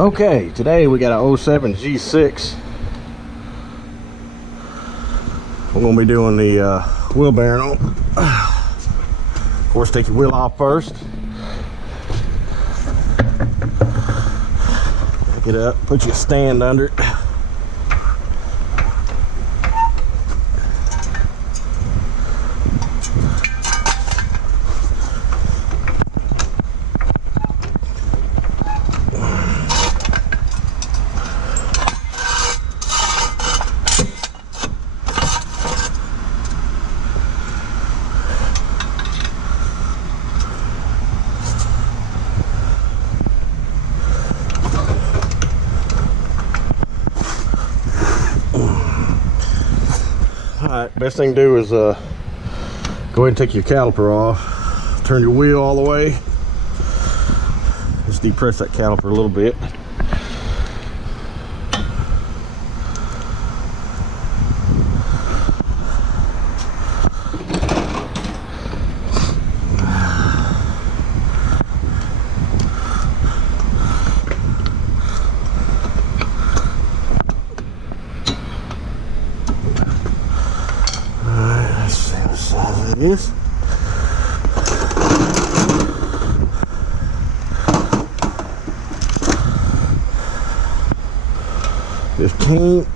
Okay, today we got a 07 G6. We're going to be doing the wheel bearing on. Of course, take your wheel off first. Pick it up, put your stand under it. Alright, best thing to do is go ahead and take your caliper off. Turn your wheel all the way. Just depress that caliper a little bit. Is 15.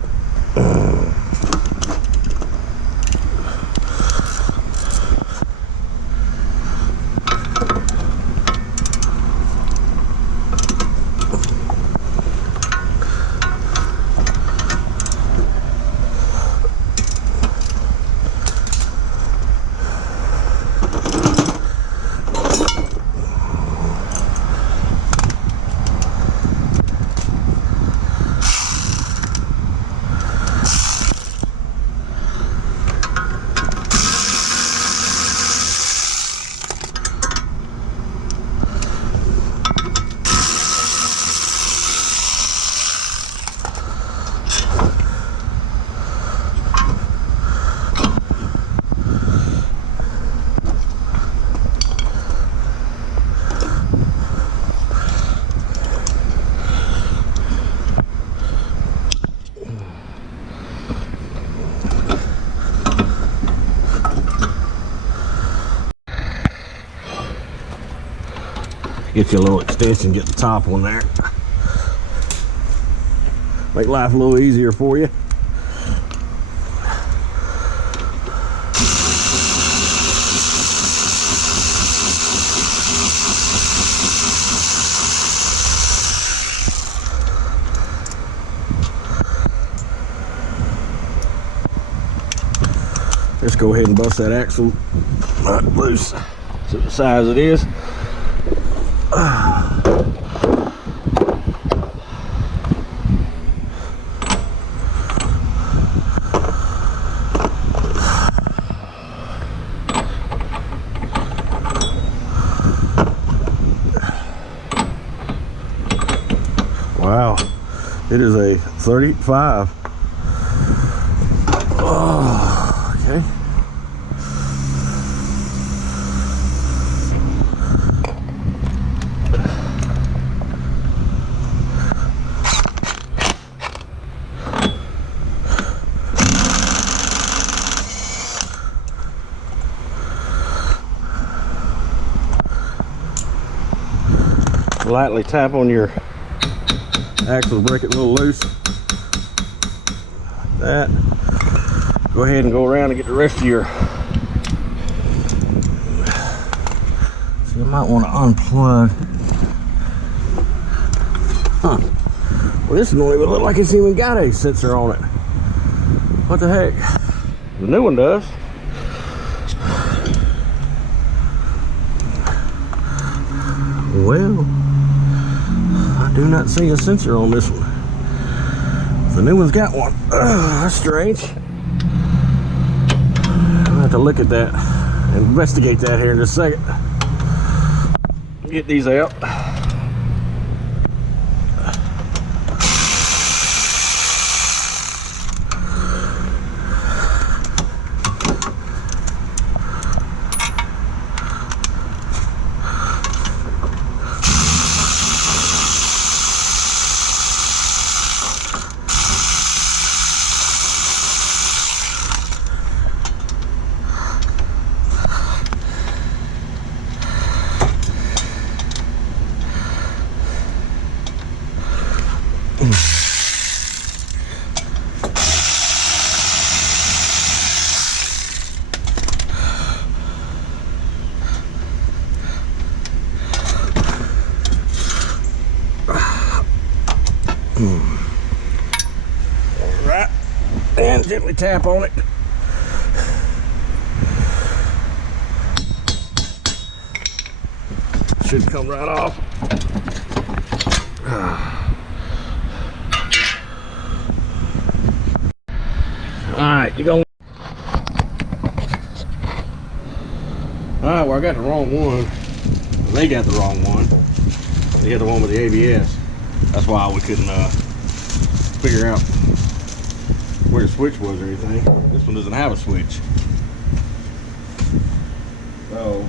Get you a little extension, get the top one there. Make life a little easier for you. Let's go ahead and bust that axle nut loose to the size it is. Wow, it is a 35. Oh, okay. Lightly tap on your axle, break it a little loose. Like that. Go ahead and go around and get the rest of your. So you might want to unplug. Huh. Well, this don't even look like it's even got a sensor on it. What the heck? The new one does. Well, I do not see a sensor on this one. The new one's got one. That's strange. I'll have to look at that and investigate that here in just a second. Get these out. Right, and gently tap on it. Should come right off. All right, you go. All right, well, I got the wrong one. They got the wrong one. They had the one with the ABS. That's why we couldn't figure out where the switch was or anything. This one doesn't have a switch. So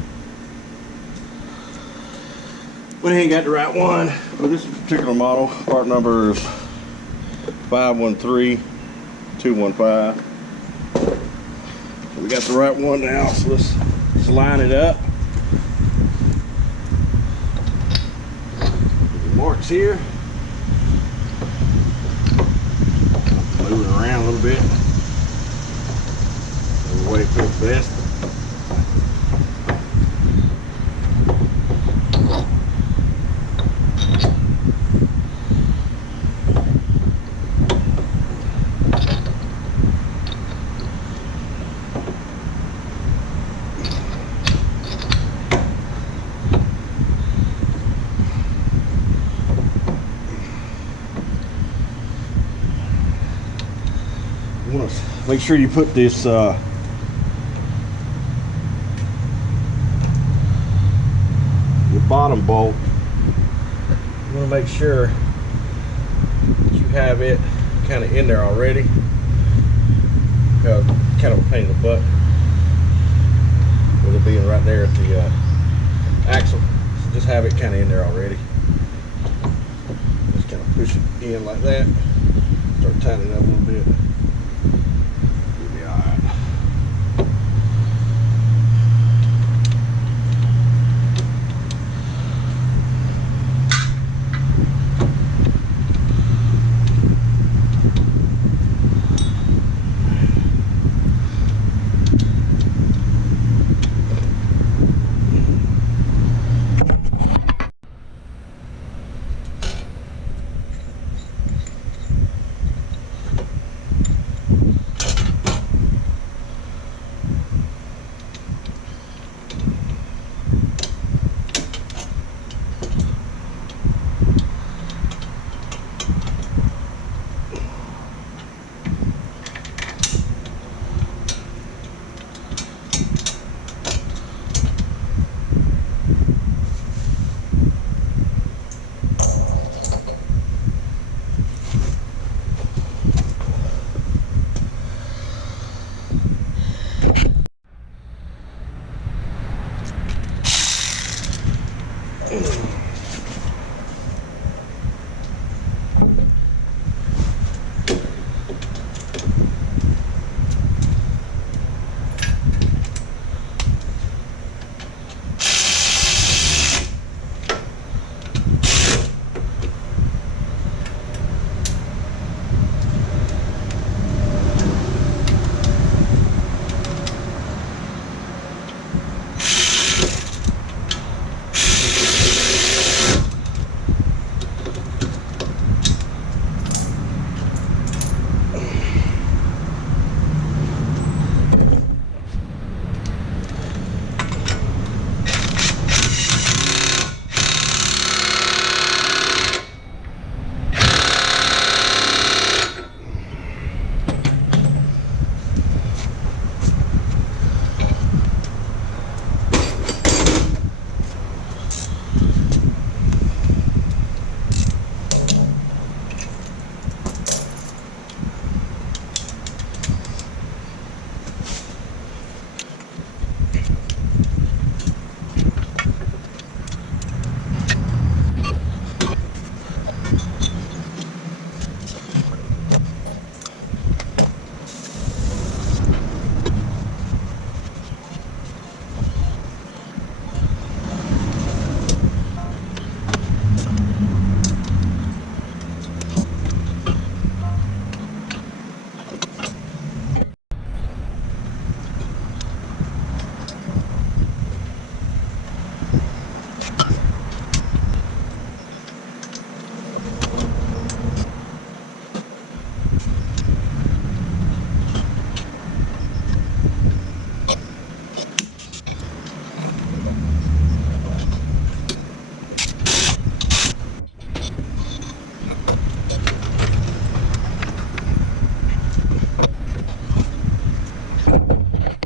we ain't got the right one. Well, this particular model, part number is 513215. So we got the right one now, so let's line it up. Marks here. Move it around a little bit. The way it feels best. You want to make sure you put this your bottom bolt. You want to make sure that you have it kind of in there already, because it's kind of a pain in the butt with it being right there at the axle. So just have it kind of in there already. Just kind of push it in like that. Start tightening it up a little bit. You'll be all right.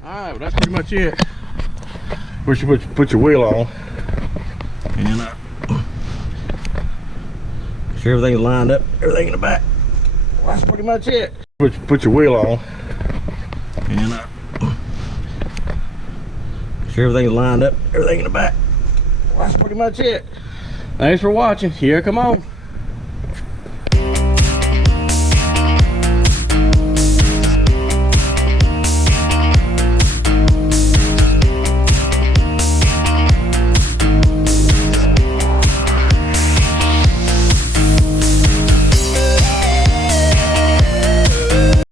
Alright, well that's pretty much it. First you put your wheel on. And sure everything's lined up, everything in the back. Well, that's pretty much it. Put your wheel on. And sure everything's lined up, everything in the back. Well, that's pretty much it. Thanks for watching. Here, come on.